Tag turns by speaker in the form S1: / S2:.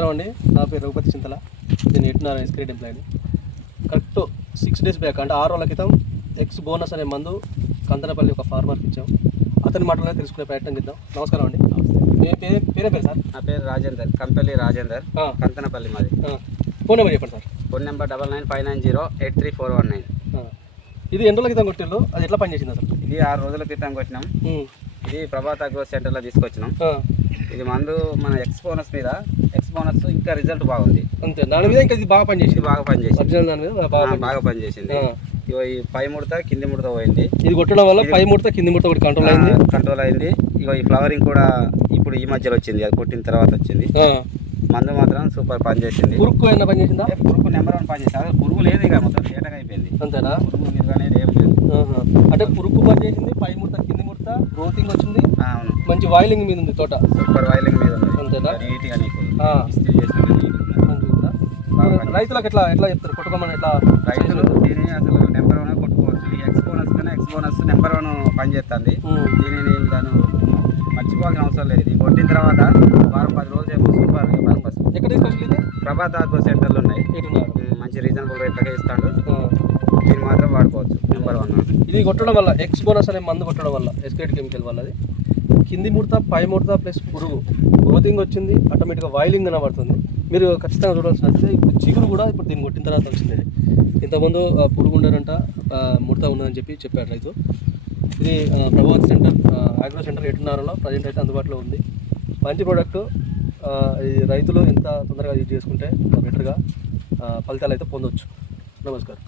S1: నమస్కారం అండి. నా పేరు రఘుపతి చింతల. నేను ఎట్టున్నాను ఎస్క్రేట్ ఎంప్లాయీని కరెక్ట్ సిక్స్ డేస్ బ్యాక్ అంటే ఆరు రోజుల క్రితం ఎక్స్ బోనస్ అనే మందు కందనపల్లి ఒక ఫార్మర్కి ఇచ్చాం. అతని మాటలో తెలుసుకునే ప్రయత్నం చేద్దాం. నమస్కారం అండి. మీ పేరు పేరే పేరు సార్?
S2: నా పేరు రాజేందర్. కంపెల్లి రాజేందర్. కంతనపల్లి మాది.
S1: ఫోన్ నెంబర్ చెప్పండి sir.
S2: Phone number double nine five nine zero eight three four one nine.
S1: ఇది ఎన్ని రోజుల క్రితం కొట్టిల్లు అది ఎట్లా పనిచేసింది అసలు
S2: ఇది ఆరు రోజుల క్రితం కొట్టినాం. ఇది ప్రభాత్ అగ్రో సెంటర్లో తీసుకొచ్చినాం. ఇది మందు మన ఎక్స్ బోనస్ మీద ఎక్స్ బోనస్ ఇంకా రిజల్ట్ బాగుంది.
S1: అంతే దాని మీద ఇంకా ఇది బాగా పనిచేసింది
S2: బాగా పనిచేసింది
S1: ఒరిజినల్ దాని మీద బాగా.
S2: బాగా పనిచేసింది. ఈ పై ముడత కింది ముడత పోయింది.
S1: ఇది కొట్టడం వల్ల పై ముడత కింది ముడత ఒకటి కంట్రోల్ అయింది.
S2: కంట్రోల్ అయింది. ఇగో ఈ ఫ్లవరింగ్ కూడా ఇప్పుడు ఈ మధ్యలో వచ్చింది. అది కొట్టిన తర్వాత వచ్చింది. మందు మాత్రం సూపర్ పనిచేసింది
S1: పురుక్కు ఏమైనా పనిచేసిందా
S2: పురుగు నెంబర్ వన్ పనిచేసింది పురుగు లేదు ఇక మొత్తం తేటగా అయిపోయింది.
S1: అంతేనా?
S2: పురుగు మీద అనేది ఏం లేదు.
S1: అంటే పురుక్కు పనిచేసింది పై ముడత కింది ముడత గ్రోతింగ్ వచ్చింది.
S2: అవును.
S1: మంచి వాయిలింగ్ మీద ఉంది తోట.
S2: సూపర్ వైలింగ్ మీద ఉంది.
S1: అంతేనా? రైతులకు ఎట్లా ఎట్లా చెప్తారు? కొట్టుకోమని ఎట్లా
S2: రైతులు దీన్ని అసలు నెంబర్ వన్ కొట్టుకోవచ్చు. ఈ ఎక్స్ బోనస్ కన్నా ఎక్స్ బోనస్ నెంబర్ వన్ పనిచేస్తుంది. దీనిని దాన్ని మర్చిపోవాల్సిన అవసరం లేదు. ఇది కొట్టిన తర్వాత వారం పది రోజులు ఏమో సూపర్ పర్పస్
S1: ఎక్కడ తీసుకొచ్చి ఇది?
S2: ప్రభాత్ ఆగ్రో సెంటర్లు ఉన్నాయి. మంచి రీజనబుల్ రేట్లకే ఇస్తాడు. దీన్ని మాత్రం వాడుకోవచ్చు. Number one.
S1: ఇది కొట్టడం వల్ల ఎక్స్ బోనస్ అనే మందు కొట్టడం వల్ల ఎస్కేట్ కెమికల్ వల్ల అది? కింది ముడత పై ముడత ప్లస్ పురుగు. గ్రోతింగ్ వచ్చింది ఆటోమేటిక్గా వాయిలింగ్ కనబడుతుంది. మీరు ఖచ్చితంగా చూడాల్సిన ఇప్పుడు చిగురు కూడా ఇప్పుడు దీన్ని కొట్టిన తర్వాత వచ్చింది. ఇంతకుముందు పురుగు ఉండరంట ముడత ఉన్నదని చెప్పి చెప్పాడు రైతు. ఇది ప్రభాత్ సెంటర్ ఆగ్రో సెంటర్ ఎటున్నారలో ప్రజెంట్ అయితే అందుబాటులో ఉంది. మంచి ప్రోడక్ట్ ఇది రైతులు ఎంత తొందరగా యూజ్ చేసుకుంటే బెటర్గా ఫలితాలు అయితే పొందవచ్చు నమస్కారం.